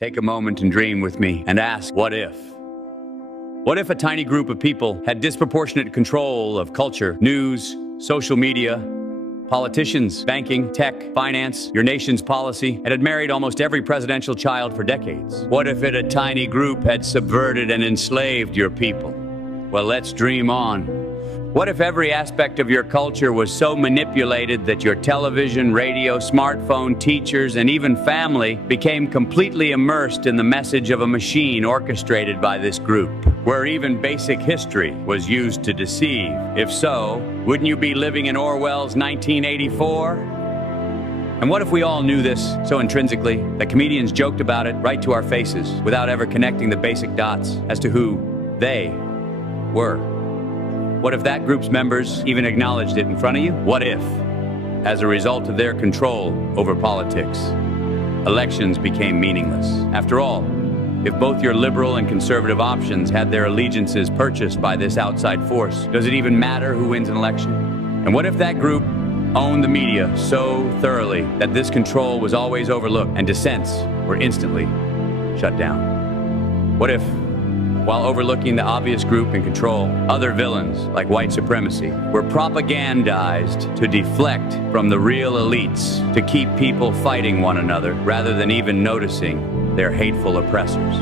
Take a moment and dream with me and ask, what if? What if a tiny group of people had disproportionate control of culture, news, social media, politicians, banking, tech, finance, your nation's policy, and had married almost every presidential child for decades? What if a tiny group had subverted and enslaved your people? Well, let's dream on. What if every aspect of your culture was so manipulated that your television, radio, smartphone, teachers, and even family became completely immersed in the message of a machine orchestrated by this group, where even basic history was used to deceive? If so, wouldn't you be living in Orwell's 1984? And what if we all knew this so intrinsically that comedians joked about it right to our faces without ever connecting the basic dots as to who they were? What if that group's members even acknowledged it in front of you? What if, as a result of their control over politics, elections became meaningless? After all, if both your liberal and conservative options had their allegiances purchased by this outside force, does it even matter who wins an election? And what if that group owned the media so thoroughly that this control was always overlooked and dissents were instantly shut down? What if, while overlooking the obvious group in control, other villains, like white supremacy, were propagandized to deflect from the real elites, to keep people fighting one another rather than even noticing their hateful oppressors?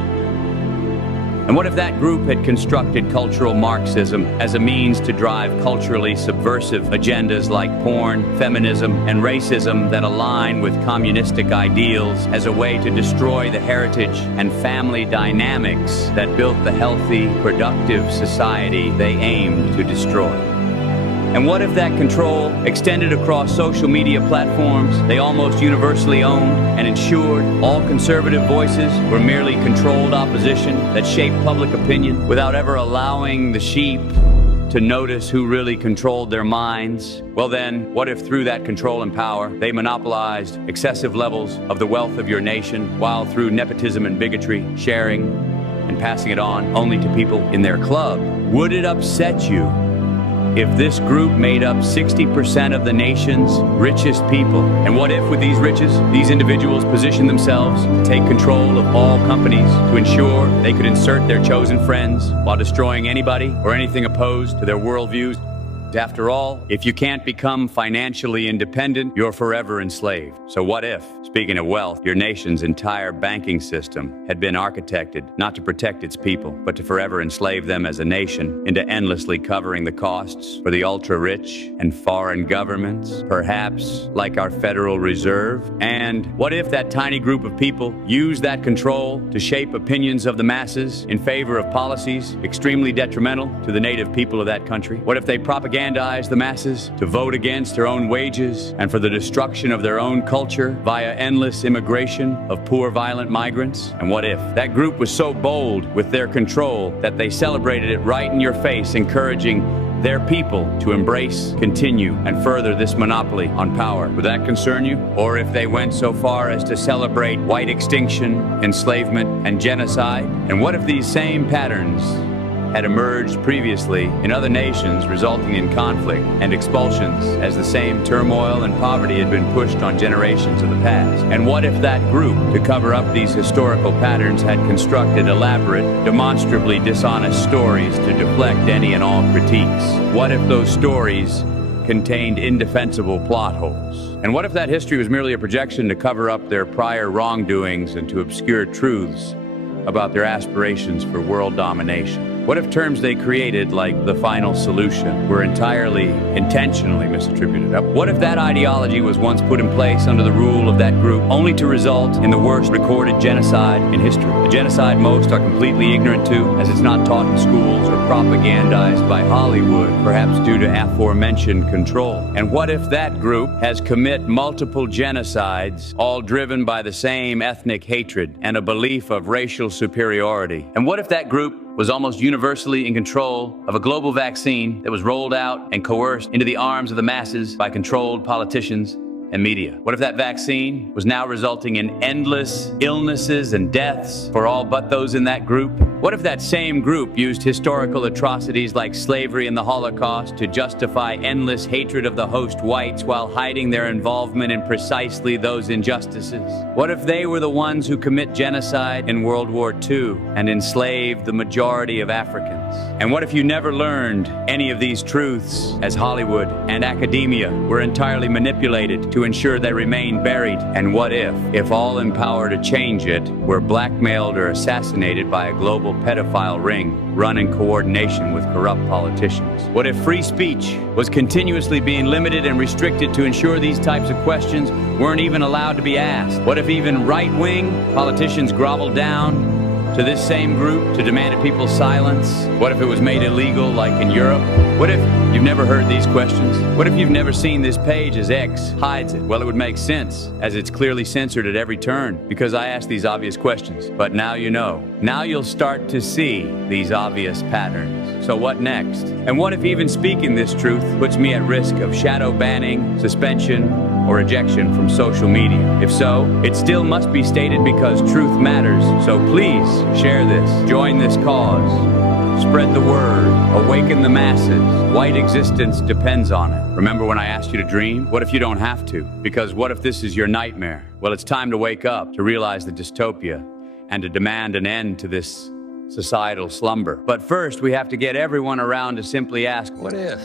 And what if that group had constructed cultural Marxism as a means to drive culturally subversive agendas like porn, feminism, and racism that align with communistic ideals as a way to destroy the heritage and family dynamics that built the healthy, productive society they aimed to destroy? And what if that control extended across social media platforms they almost universally owned and ensured all conservative voices were merely controlled opposition that shaped public opinion without ever allowing the sheep to notice who really controlled their minds? Well then, what if through that control and power, they monopolized excessive levels of the wealth of your nation, while through nepotism and bigotry, sharing and passing it on only to people in their club? Would it upset you if this group made up 60% of the nation's richest people? And what if with these riches, these individuals positioned themselves to take control of all companies to ensure they could insert their chosen friends while destroying anybody or anything opposed to their worldviews? After all, if you can't become financially independent, you're forever enslaved. So what if, speaking of wealth, your nation's entire banking system had been architected not to protect its people, but to forever enslave them as a nation into endlessly covering the costs for the ultra-rich and foreign governments, perhaps like our Federal Reserve? And what if that tiny group of people used that control to shape opinions of the masses in favor of policies extremely detrimental to the native people of that country? What if they propagandized the masses to vote against their own wages and for the destruction of their own culture via endless immigration of poor, violent migrants? And what if that group was so bold with their control that they celebrated it right in your face, encouraging their people to embrace, continue, and further this monopoly on power? Would that concern you? Or if they went so far as to celebrate white extinction, enslavement, and genocide? And what if these same patterns had emerged previously in other nations, resulting in conflict and expulsions as the same turmoil and poverty had been pushed on generations of the past? And what if that group, to cover up these historical patterns, had constructed elaborate, demonstrably dishonest stories to deflect any and all critiques? What if those stories contained indefensible plot holes? And what if that history was merely a projection to cover up their prior wrongdoings and to obscure truths about their aspirations for world domination? What if terms they created, like the final solution, were entirely, intentionally misattributed? What if that ideology was once put in place under the rule of that group, only to result in the worst recorded genocide in history? The genocide most are completely ignorant to, as it's not taught in schools or propagandized by Hollywood, perhaps due to aforementioned control. And what if that group has commit multiple genocides, all driven by the same ethnic hatred and a belief of racial superiority? And what if that group was almost universally in control of a global vaccine that was rolled out and coerced into the arms of the masses by controlled politicians and media? What if that vaccine was now resulting in endless illnesses and deaths for all but those in that group? What if that same group used historical atrocities like slavery and the Holocaust to justify endless hatred of the host whites while hiding their involvement in precisely those injustices? What if they were the ones who commit genocide in World War II and enslaved the majority of Africans? And what if you never learned any of these truths, as Hollywood and academia were entirely manipulated to ensure they remain buried? And what if all in power to change it, were blackmailed or assassinated by a global pedophile ring run in coordination with corrupt politicians? What if free speech was continuously being limited and restricted to ensure these types of questions weren't even allowed to be asked? What if even right-wing politicians groveled down to this same group to demand people's silence? What if it was made illegal like in Europe? What if you've never heard these questions? What if you've never seen this page as X hides it? Well, it would make sense, as it's clearly censored at every turn, because I ask these obvious questions. But now you know. Now you'll start to see these obvious patterns. So what next? And what if even speaking this truth puts me at risk of shadow banning, suspension, or ejection from social media? If so, it still must be stated because truth matters. So please share this, join this cause, spread the word, awaken the masses. White existence depends on it. Remember when I asked you to dream? What if you don't have to? Because what if this is your nightmare? Well, it's time to wake up, to realize the dystopia, and to demand an end to this societal slumber. But first, we have to get everyone around to simply ask, what if?